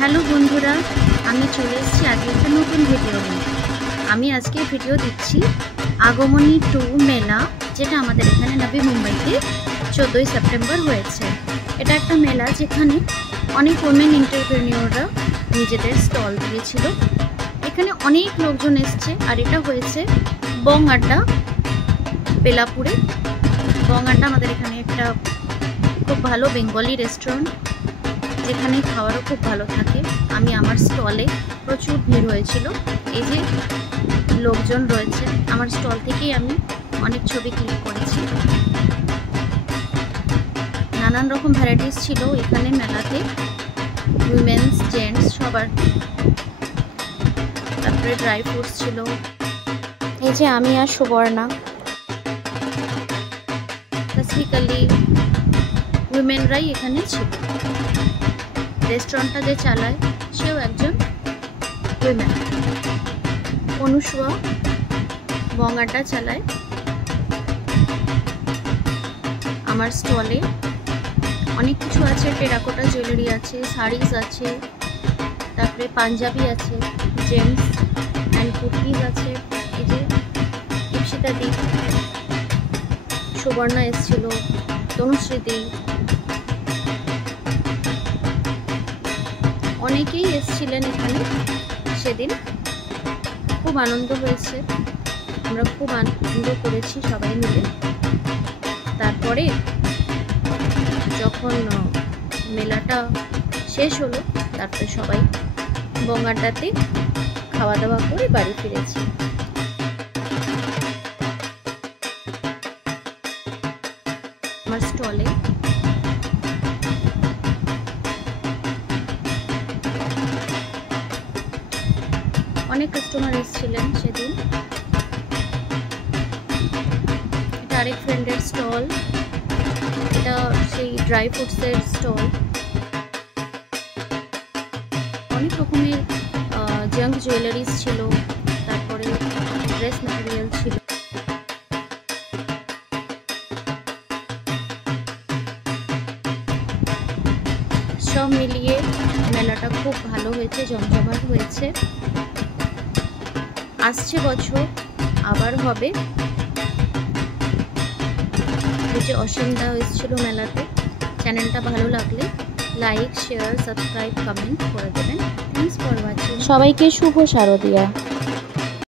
Hello বন্ধুরা, আমি চলে এসেছি আজকে একটা নতুন ভিডিও নিয়ে। আমি আজকে ভিডিও দিচ্ছি আগমনী টু মেলা, যেটা আমাদের এখানে নবী মুম্বাইতে 14ই সেপ্টেম্বর হয়েছে। এটা একটা মেলা যেখানে অনেক ওমেন এন্টারপ্রেনিয়ররা নিজেদের স্টল দিয়েছিল। এখানে অনেক লোকজন এসছে, আর এটা হয়েছে বং আড্ডা বেলাপুরে। বং আড্ডা আমাদের এখানে একটা খুব ভালো বেঙ্গলি রেস্টুরেন্ট, যেখানে খাওয়ারও খুব ভালো থাকে। আমি আমার স্টলে প্রচুর ভিড় হয়েছিল, এই যে লোকজন রয়েছে। আমার স্টল থেকেই আমি অনেক ছবি ক্লিক করেছি। নানান রকম ভ্যারাইটিস ছিল এখানে মেলাতে, উইমেন্স জেন্টস সবার। তারপরে ড্রাই ফ্রুটস ছিল। এই যে আমি আর সুবর্ণা, বেসিক্যালি উইমেনরাই এখানে ছিল। রেস্টুরেন্টটা যে চালায় সেও একজন উইমেন। অনুসুয়া বং আড্ডা চালায়। আমার স্টলে অনেক কিছু আছে, টেরাকোটা জুয়েলারি আছে, শাড়িজ আছে, তারপরে পাঞ্জাবি আছে, জেন্টস অ্যান্ড কুর্তিজ আছে। এই যে ইপসিতা দি, সুবর্ণা এসেছিল, তনুশ্রীদি, অনেকেই এসেছিলেন এখানে সেদিন। খুব আনন্দ হয়েছে, আমরা খুব আনন্দ করেছি সবাই মিলে। তারপরে যখন মেলাটা শেষ হলো, তারপরে সবাই বং আড্ডাতে খাওয়া দাওয়া করে বাড়ি ফিরেছি। আমার স্টলে অনেক কাস্টমার এসেছিলেন সেদিন। এটা আরেক ফ্রেন্ডের স্টল, এটা সেই ড্রাই ফ্রুটসের স্টল। অনেক রকমের জাঙ্ক জুয়েলারিজ ছিল, তারপরে ড্রেস ম্যাটেরিয়াল ছিল। সব মিলিয়ে মেলাটা খুব ভালো হয়েছে, জমজমাট হয়েছে। আসছে বছর আবার হবে। এই যে অসীমদা এসেছিল মেলাতে। চ্যানেলটা ভালো লাগলে লাইক, শেয়ার, সাবস্ক্রাইব, কমেন্ট করে দেবেন। Thanks for watching. সবাইকে শুভ শারদিয়া।